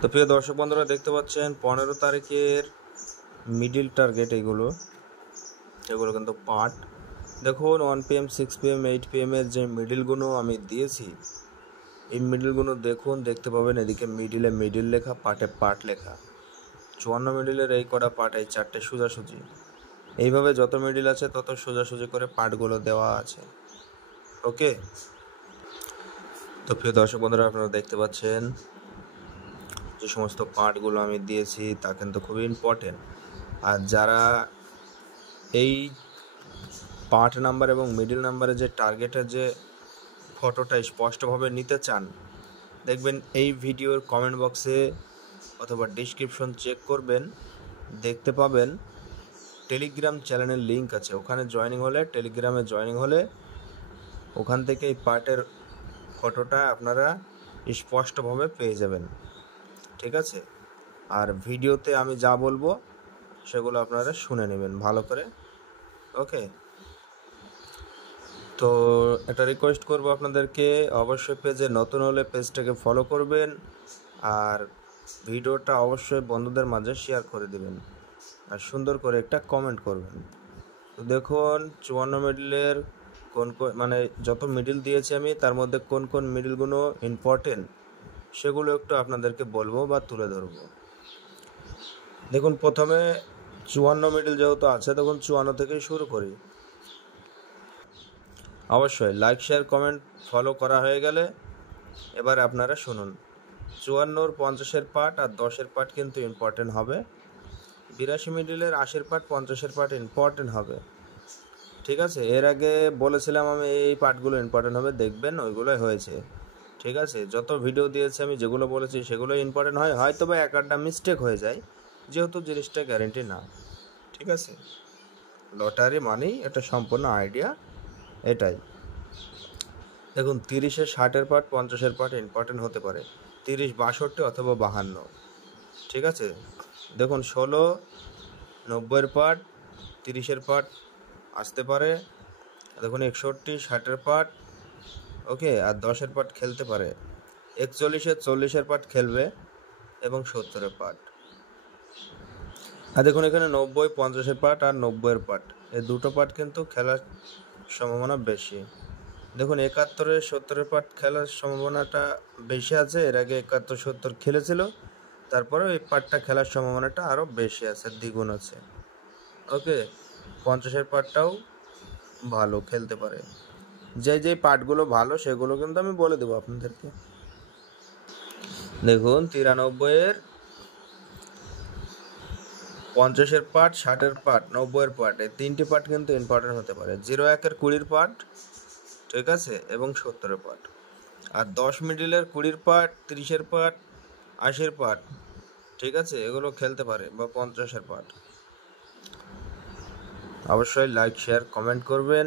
তো প্রিয় দর্শক বন্ধুরা, দেখতে পাচ্ছেন 15 তারিখের মিডিল টার্গেট। এগুলো কিন্তু পার্ট। দেখুন 1 PM 6 PM 8 PM এর যে মিডিলগুলো আমি দিয়েছি, এই মিডিলগুলো দেখুন, দেখতে পাবেন এদিকে মিডিলে মিডিল লেখা, পার্টে পার্ট লেখা। 54 মিডিলের এই কটা পার্ট, এই চারটে সোজাসুজি। এইভাবে যত মিডিল আছে তত সোজাসুজি করে পার্টগুলো দেওয়া আছে। ওকে, তো প্রিয় দর্শক বন্ধুরা, আপনারা দেখতে পাচ্ছেন যে সমস্ত পার্টগুলো আমি দিয়েছি তা কিন্তু খুবই ইম্পর্টেন্ট। আর যারা এই পার্ট নাম্বার এবং মিডিল নাম্বারে যে টার্গেটের যে ফটোটা স্পষ্টভাবে নিতে চান, দেখবেন এই ভিডিওর কমেন্ট বক্সে অথবা ডিসক্রিপশন চেক করবেন, দেখতে পাবেন টেলিগ্রাম চ্যানেলের লিঙ্ক আছে। ওখানে টেলিগ্রামে জয়েনিং হলে ওখান থেকে এই পার্টের ফটোটা আপনারা স্পষ্টভাবে পেয়ে যাবেন। ঠিক আছে, আর ভিডিওতে আমি যা বলবো সেগুলো আপনারা শুনে নেবেন ভালো করে। ওকে, তো একটা রিকোয়েস্ট করবো আপনাদেরকে, অবশ্যই পেজে নতুন হলে পেজটাকে ফলো করবেন, আর ভিডিওটা অবশ্যই বন্ধুদের মাঝে শেয়ার করে দিবেন, আর সুন্দর করে একটা কমেন্ট করবেন। তো দেখুন 54 মিডিলের কোন মানে যত মিডিল দিয়েছি আমি, তার মধ্যে কোন কোন মিডিলগুলো ইম্পর্টেন্ট সেগুলো একটু আপনাদেরকে বলবো বা তুলে ধরবো। দেখুন প্রথমে 54 মিডিল যেহেতু আছে, তখন 54 থেকেই শুরু করি। অবশ্যই লাইক শেয়ার কমেন্ট ফলো করা হয়ে গেলে এবার আপনারা শুনুন। 54 50-এর পার্ট আর 10-এর পার্ট কিন্তু ইম্পর্টেন্ট হবে। 82 মিডিলের 80-এর পার্ট 50-এর পার্ট ইম্পর্টেন্ট হবে। ঠিক আছে, এর আগে বলেছিলাম আমি এই পার্টগুলো ইম্পর্টেন্ট হবে, দেখবেন ওইগুলোই হয়েছে। ঠিক আছে, যত ভিডিও দিয়েছি আমি যেগুলো বলেছি সেগুলো ইম্পর্টেন্ট হয়, হয়তো বা এক আধটা মিস্টেক হয়ে যায়, যেহেতু জিনিসটা গ্যারেন্টি না। ঠিক আছে, লটারি মানেই এটা সম্পূর্ণ আইডিয়া এটাই। দেখুন 30-এর 60-এর পার্ট 50-এর পার্ট ইম্পর্টেন্ট হতে পারে, 30 62 অথবা 52। ঠিক আছে, দেখুন 16 90-এর পার্ট 30-এর পার্ট আসতে পারে। দেখুন 61 60-এর পার্ট, ওকে, আর 10-এর পার্ট খেলতে পারে। 41 40-এর পার্ট খেলবে এবং 70-এর পার্ট। আর দেখুন এখানে 90 50-এর পার্ট আর 90-এর পার্ট, এই দুটো পার্ট কিন্তু খেলার সম্ভাবনা বেশি। দেখুন 71 70-এর পার্ট খেলার সম্ভাবনাটা বেশি আছে, এর আগে 71 70 খেলেছিল, তারপরেও এই পার্টটা খেলার সম্ভাবনাটা আরও বেশি আছে, দ্বিগুণ আছে। ওকে, 50-এর পার্টটাও ভালো খেলতে পারে। যেই পার্টগুলো ভালো সেগুলো কিন্তু আমি বলে দেবো আপনাদেরকে। দেখুন 93-এর 50-এর পার্ট 60-এর পার্ট 90-এর পার্ট, এই তিনটি পার্ট কিন্তু ইম্পর্টেন্ট হতে পারে। 01-এর 20-এর পার্ট, ঠিক আছে, এবং 70-এর পার্ট। আর 10 মিডিলের 20-এর পার্ট 30-এর পার্ট 80-এর পার্ট, ঠিক আছে, এগুলো খেলতে পারে, বা 50-এর পার্ট। অবশ্যই লাইক শেয়ার কমেন্ট করবেন।